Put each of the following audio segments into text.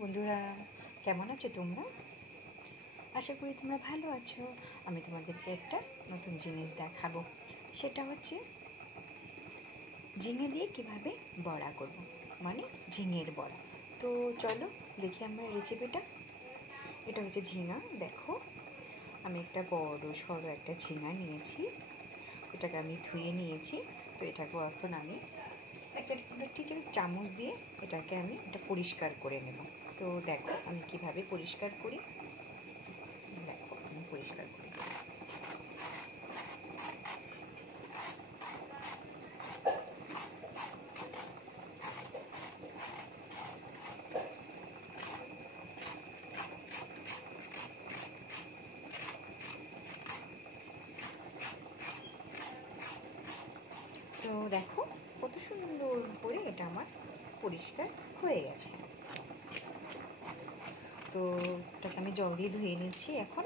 বন্ধুরা, কেমন আছো তোমরা? আশা করি তোমরা ভালো আছো। আমি তোমাদেরকে একটা নতুন জিনিস দেখাবো। সেটা হচ্ছে ঝিঙে দিয়ে কিভাবে বড়া করব, মানে ঝিঙের বড়া। তো চলো দেখি আমার রেসিপিটা। এটা হচ্ছে ঝিঙা। দেখো, আমি একটা বড় সড়ো একটা ঝিঙা নিয়েছি। এটাকে আমি ধুয়ে নিয়েছি। তো এটাকে এখন আমি একটা চামচ দিয়ে এটাকে আমি পরিষ্কার করে নেব। তো দেখো আমি কিভাবে পরিষ্কার করি। দেখো আমি পরিষ্কার করি। তো দেখো কত সুন্দর করে এটা আমার পরিষ্কার হয়ে গেছে। তো এটাকে আমি জল দিয়ে ধুয়ে নিচ্ছি এখন।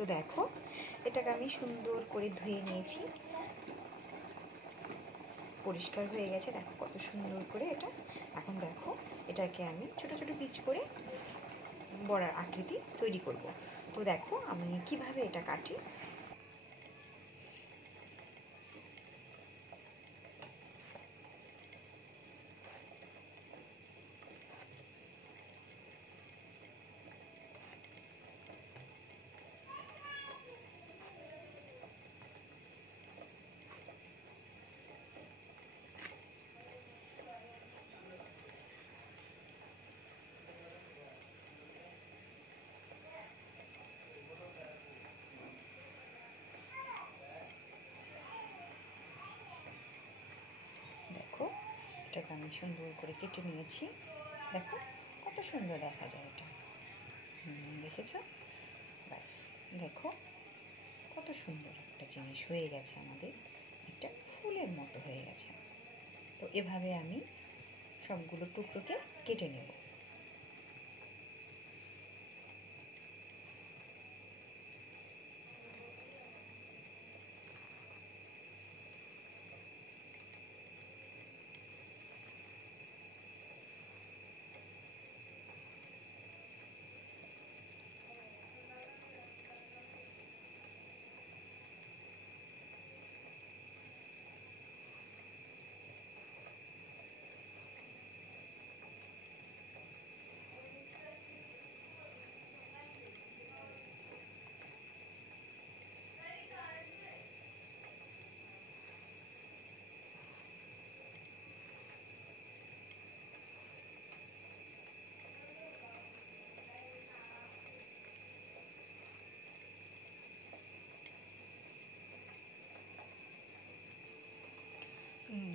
তো দেখো এটাকে আমি সুন্দর করে ধুয়ে নিয়েছি, পরিষ্কার হয়ে গেছে। দেখো কত সুন্দর করে এটা। এখন দেখো এটাকে আমি ছোট ছোট পিচ করে বড়ার আকৃতি তৈরি করব। তো দেখো আমি কিভাবে এটা কাটি। দেখো এটাকে আমি সুন্দর করে কেটে নিয়েছি। দেখো কত সুন্দর দেখা যায় এটা। দেখেছ? ব্যাস দেখো কত সুন্দর একটা জিনিস হয়ে গেছে আমাদের। একটা ফুলের মতো হয়ে গেছে। তো এভাবে আমি সবগুলো টুকরোকে কেটে নেব।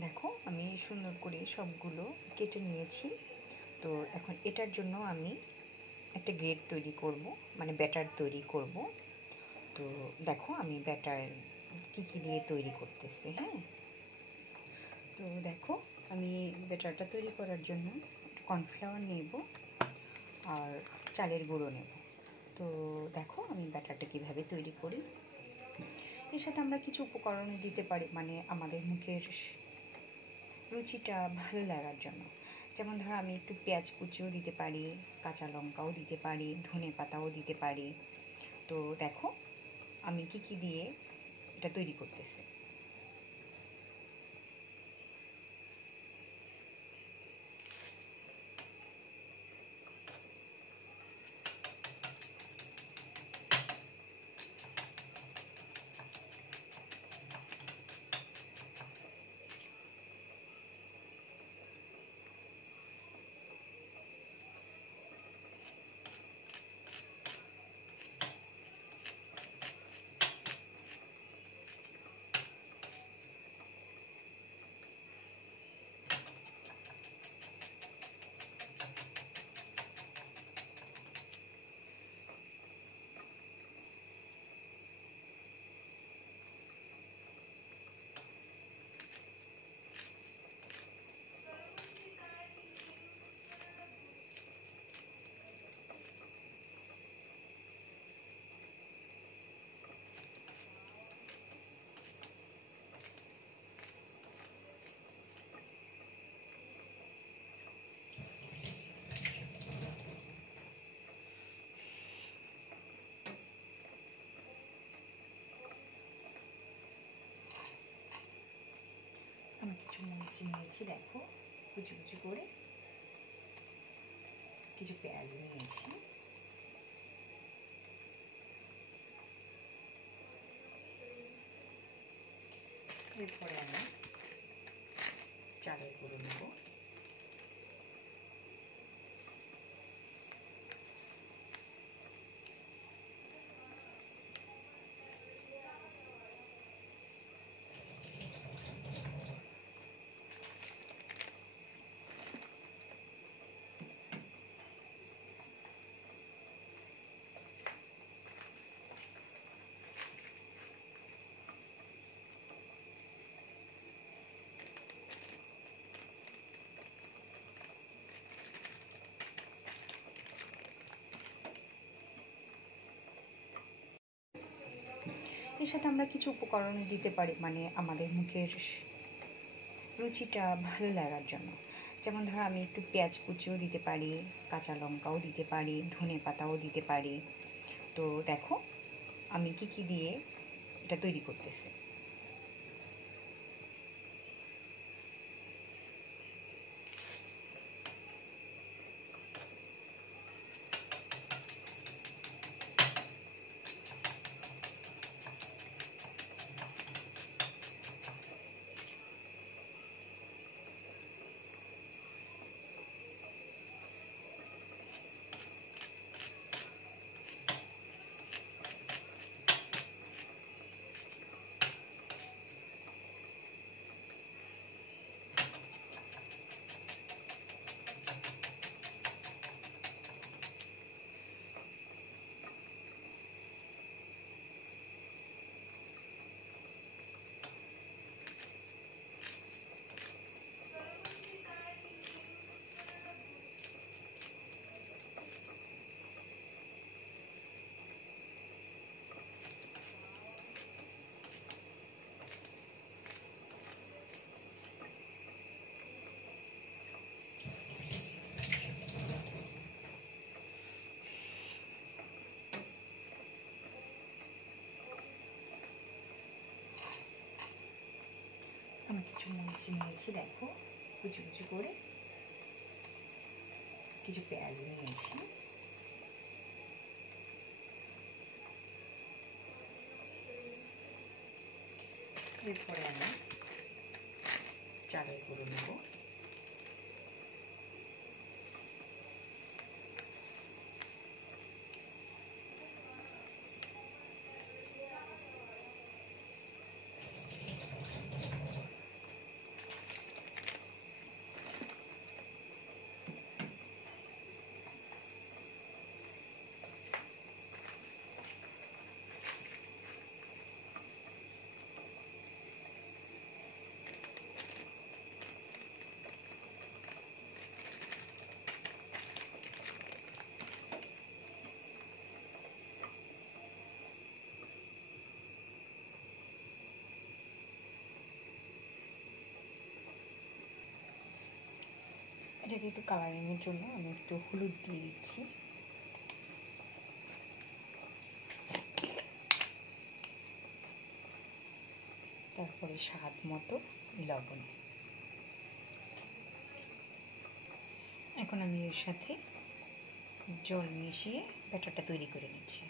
দেখো আমি সুন্দর করে সবগুলো কেটে নিয়েছি। তো এখন এটার জন্য আমি একটা গ্রেট তৈরি করব, মানে ব্যাটার তৈরি করব। তো দেখো আমি ব্যাটার কী কী দিয়ে তৈরি করতেছি। হ্যাঁ, তো দেখো আমি ব্যাটারটা তৈরি করার জন্য কর্নফ্লাওয়ার নেব আর চালের গুঁড়ো নেব। তো দেখো আমি ব্যাটারটা কীভাবে তৈরি করি। এর সাথে আমরা কিছু উপকরণও দিতে পারি, মানে আমাদের মুখের রুচিটা ভালো লাগার জন্য। যেমন ধরো আমি একটু পেঁয়াজ কুচিও দিতে পারি, কাঁচা লঙ্কাও দিতে পারি, ধনে পাতাও দিতে পারি। তো দেখো আমি কি কি দিয়ে এটা তৈরি করতেছি। মরিচ নিয়েছি, দেখো কুচি কুচি করে, কিছু পেঁয়াজ নিয়েছি, এরপরে আমি চালের গুঁড়ো নেব। এর সাথে আমরা কিছু উপকরণ দিতে পারি, মানে আমাদের মুখের রুচিটা ভালো লাগার জন্য। যেমন ধরো আমি একটু পেঁয়াজ কুচিও দিতে পারি, কাঁচা লঙ্কাও দিতে পারি, ধনে পাতাও দিতে পারি। তো দেখো আমি কি দিয়ে এটা তৈরি করতেছি। আমি কিছু মরিচ নিয়েছি, দেখো কুচি কুচি করে, কিছু পেঁয়াজ নিয়েছি, এরপরে আমি চালের গুঁড়ো নেব। এটাকে একটু কালারিংয়ের জন্য আমি একটু হলুদ দিয়ে দিচ্ছি। তারপরে স্বাদ মতো লবণ। এখন আমি এর সাথে জল মিশিয়ে ব্যাটারটা তৈরি করে নিচ্ছি।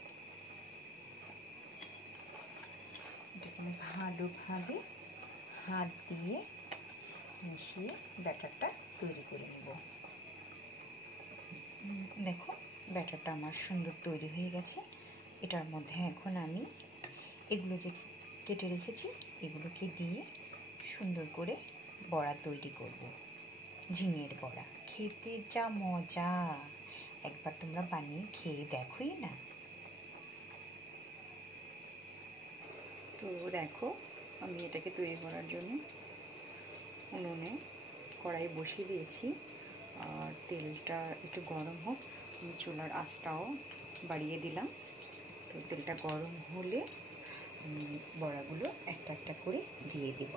এটাকে আমি ভালোভাবে হাত দিয়ে মিশিয়ে ব্যাটারটা তৈরি করে নেব। দেখো ব্যাটারটা আমার সুন্দর তৈরি হয়ে গেছে। এটার মধ্যে এখন আমি এগুলো যে কেটে রেখেছি এগুলোকে দিয়ে সুন্দর করে বড়া তৈরি করব। ঝিঙের বড়া খেতে যা মজা, একবার তোমরা বানিয়ে খেয়ে দেখোই না। তো দেখো আমি এটাকে তৈরি করার জন্য উনুনে কড়াই বসিয়ে দিয়েছি, আর তেলটা একটু গরম হোক। আমি চুলার আঁচটাও বাড়িয়ে দিলাম। তো তেলটা গরম হলে বড়াগুলো একটা একটা করে দিয়ে দেব।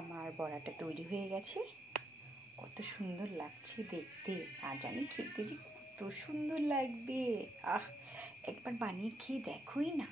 আমার বড়াটা তৈরি হয়ে গেছে। কত সুন্দর লাগছে দেখতে, আর জানি খেতে যে কত সুন্দর লাগবে। একবার বানিয়ে খেয়ে দেখোই না।